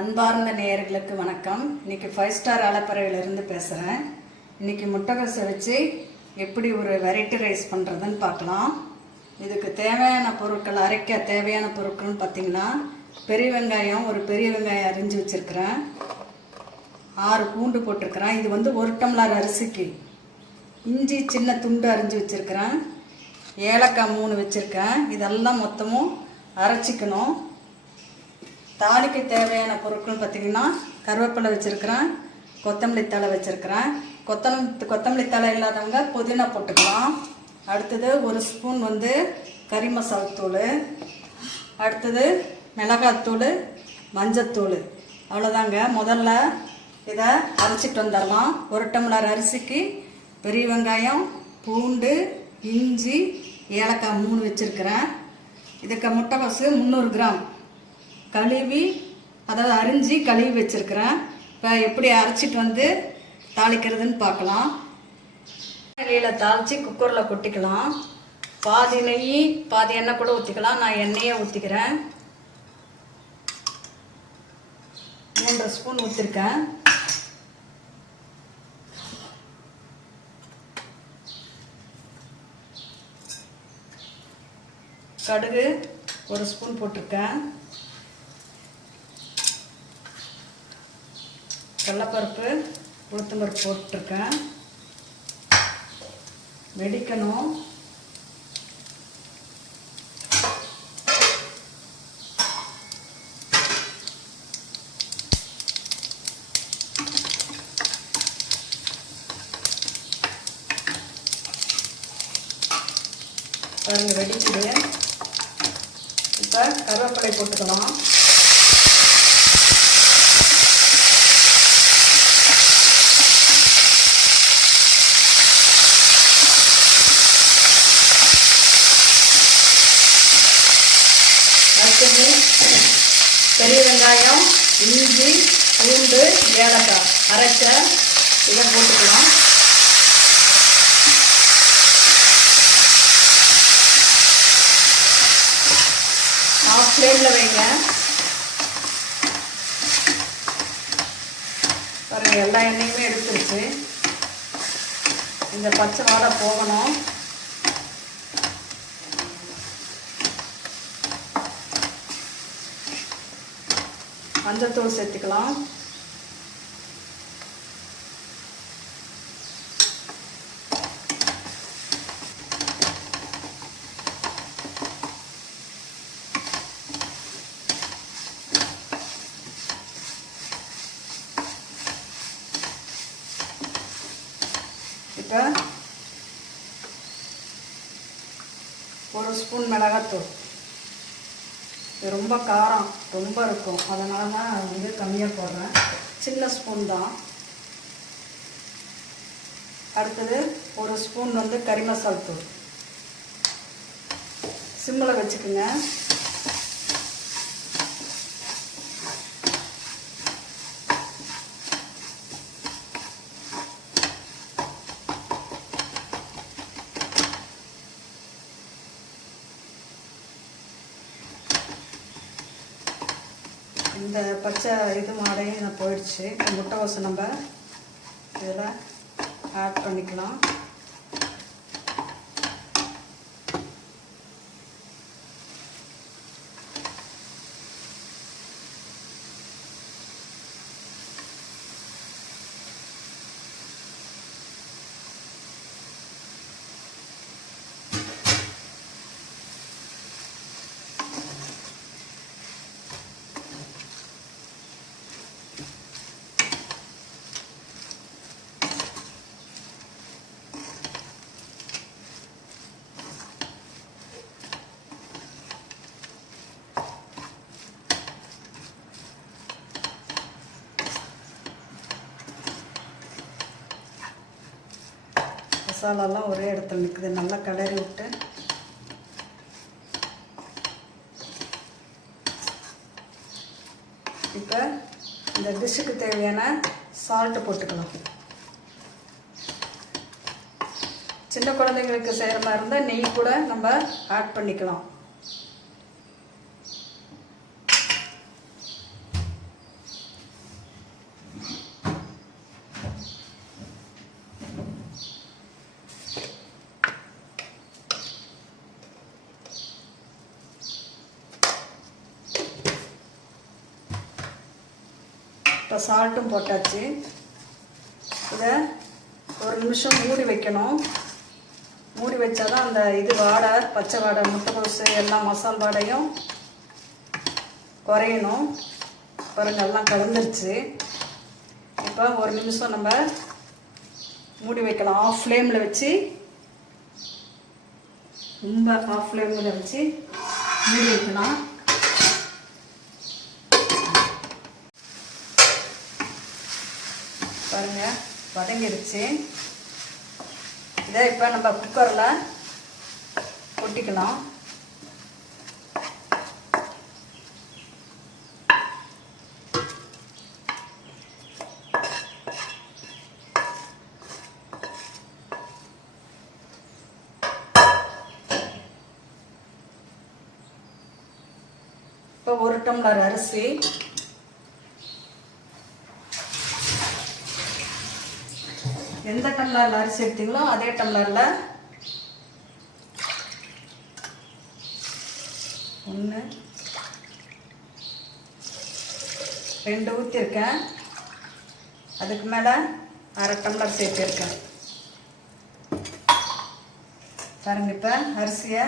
அன்பார்ந்த நேயர்களுக்கு வணக்கம். இன்றைக்கி 5 ஸ்டார் ஆலப்பறையிலிருந்து பேசுகிறேன். இன்றைக்கி முட்டைகோஸை வச்சு எப்படி ஒரு வெரைட்டி ரைஸ் பண்ணுறதுன்னு பார்க்கலாம். இதுக்கு தேவையான பொருட்கள், அரைக்க தேவையான பொருட்கள்னு பார்த்திங்கன்னா, பெரிய வெங்காயம், ஒரு பெரிய வெங்காயம் அரிஞ்சு வச்சுருக்கிறேன். 6 பூண்டு போட்டிருக்கிறேன். இது வந்து 1 டம்ளர் அரிசிக்கு. இஞ்சி சின்ன துண்டு அரிஞ்சு வச்சுருக்கிறேன். ஏலக்காய் 3 வச்சுருக்கேன். இதெல்லாம் மொத்தமும் அரைச்சிக்கணும். தாளிக்கு தேவையான பொருட்கள் பார்த்திங்கன்னா, கருவேப்பிலை வச்சுருக்கிறேன், கொத்தமல்லி தழை வச்சுருக்கிறேன். கொத்தமல்லி தழை இல்லாதவங்க புதினா போட்டுக்கலாம். அடுத்தது 1 ஸ்பூன் வந்து கறி மசாலா தூள், அடுத்தது மிளகாத்தூள், மஞ்சத்தூள். அவ்வளோதாங்க. முதல்ல இதை அரைச்சிட்டு வந்துடலாம். 1 டம்ளர் அரிசிக்கு பெரிய வெங்காயம், பூண்டு, இஞ்சி, ஏலக்காய் 3 வச்சுருக்கிறேன். இதுக்கு முட்டைகோசு 300 கிராம் கழுவி, அதாவது அரிஞ்சு கழுவி வச்சுருக்கிறேன். இப்போ எப்படி அரைச்சிட்டு வந்து தாளிக்கிறதுன்னு பார்க்கலாம். எண்ணெயில் தாளித்து குக்கரில் கொட்டிக்கலாம். பாதி நெய் பாதி எண்ணெய் கூட ஊற்றிக்கலாம். நான் எண்ணெயே ஊற்றிக்கிறேன். 3 ஸ்பூன் ஊற்றிருக்கேன். கடுகு 1 ஸ்பூன் போட்டிருக்கேன். கடலைப்பருப்பு, உளுத்தம்பருப்பு போட்டிருக்கேன். வெடிக்கணும். பாருங்க, வெடிக்குது. இப்போ கருவேப்பிலை போட்டுக்கலாம். பெரிய வெங்காயம், இஞ்சி, பூண்டு, ஏலக்காய் அரைச்ச இதை போட்டுக்கலாம். ஆஃப் ஃப்ளேமில் வைங்க. பாருங்கள், எல்லா எண்ணெயுமே எடுத்துருச்சு. இந்த பச்சை வாடை போகணும். மஞ்சத்தூள் சேர்த்துக்கலாம். இப்போ 1 ஸ்பூன் மிளகாத்தூள். இது ரொம்ப காரம் ரொம்ப இருக்கும், அதனால தான் வந்து கம்மியாக போடுறேன். சின்ன ஸ்பூன் தான். அடுத்தது 1 ஸ்பூன் வந்து கறி மசாலா தூள். சிம்மில் வச்சுக்குங்க. இந்த பச்சை இது மாடையும் போயிடுச்சு. இந்த முட்டைகோஸை நம்ம இதில் ஆட் பண்ணிக்கலாம். மசாலாலாம் ஒரே இடத்துல நிற்குது. நல்லா கிளறி விட்டு இப்போ இந்த டிஷ்ஷுக்கு தேவையான சால்ட்டு போட்டுக்கலாம். சின்ன குழந்தைங்களுக்கு செய்கிற மாதிரி இருந்தால் நெய் கூட நம்ம ஆட் பண்ணிக்கலாம். இப்போ சால்ட்டும் போட்டாச்சு. இதை ஒரு நிமிஷம் மூடி வைக்கணும். மூடி வச்சா தான் அந்த இது வாடை, பச்சை வாடை, முட்டைக்கோசு எல்லா மசால் வாடையும் குறையணும். பாருங்க எல்லாம் கலந்துருச்சு. இப்போ ஒரு நிமிஷம் நம்ம மூடி வைக்கலாம். ஆஃப் ஃப்ளேமில் வச்சு, ரொம்ப ஆஃப் ஃப்ளேமில் வச்சு மூடி வைக்கலாம். பாருங்க வதங்கிடுச்சு. இதை இப்போ நம்ம குக்கரில் கொட்டிக்கலாம். இப்போ 1 டம்ளர் அரிசி, எந்த டம்ளரில் அரிசி எடுத்தீங்களோ அதே டம்ளரில் 1 2 ஊற்றிருக்கேன். அதுக்கு மேலே அரை டம்ளர் சேர்த்திருக்கேன். பாருங்க இப்போ அரிசியை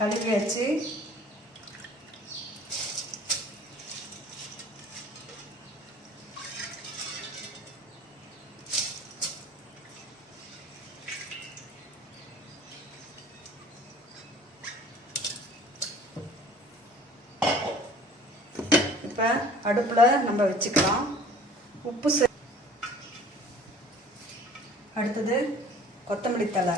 கழுவியாச்சு. இப்போ அடுப்பில் நம்ம வச்சுக்கலாம். உப்பு அடுத்தது கொத்தமல்லி தழை,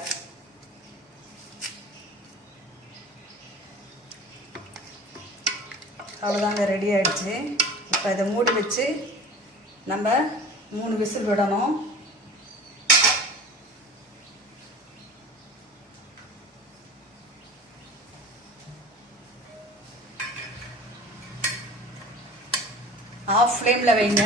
அவ்வளோதாங்க, ரெடி ஆகிடுச்சு. இப்போ இதை மூடி வச்சு நம்ம 3 விசில் விடணும். ஆஃப் ஃப்ளேமில் வைங்க.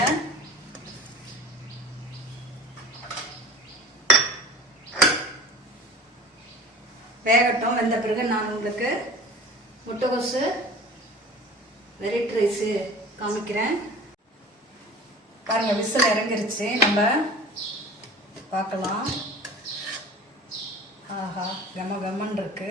வேகட்டும். வெந்த பிறகு நான் உங்களுக்கு முட்டைக்கோசு வெரைட்டி ரைஸு காமிக்கிறேன். பாருங்கள் விசில் இறங்கிருச்சு. நம்ம பார்க்கலாம். ஆஹா, கம கமன் இருக்கு.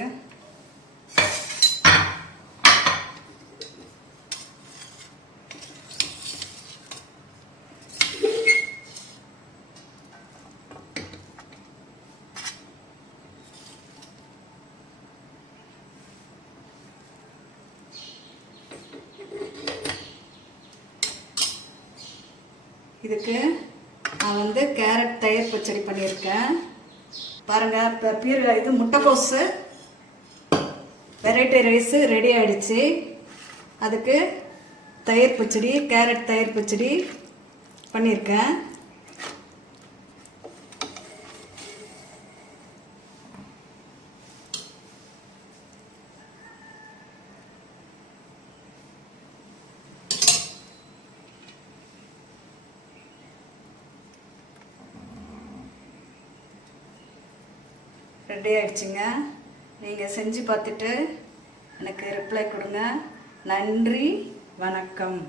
இதுக்கு நான் வந்து கேரட் தயிர் பச்சடி பண்ணியிருக்கேன். பாருங்கள், இப்போ இது முட்டைக்கோசு வெரைட்டி ரைஸு ரெடி ஆகிடுச்சு. அதுக்கு தயிர் பச்சடி, கேரட் தயிர் பச்சடி பண்ணியிருக்கேன். ரெடி ஆகிடுச்சிங்க. நீங்கள் செஞ்சு பார்த்துட்டு எனக்கு ரிப்ளை கொடுங்க. நன்றி, வணக்கம்.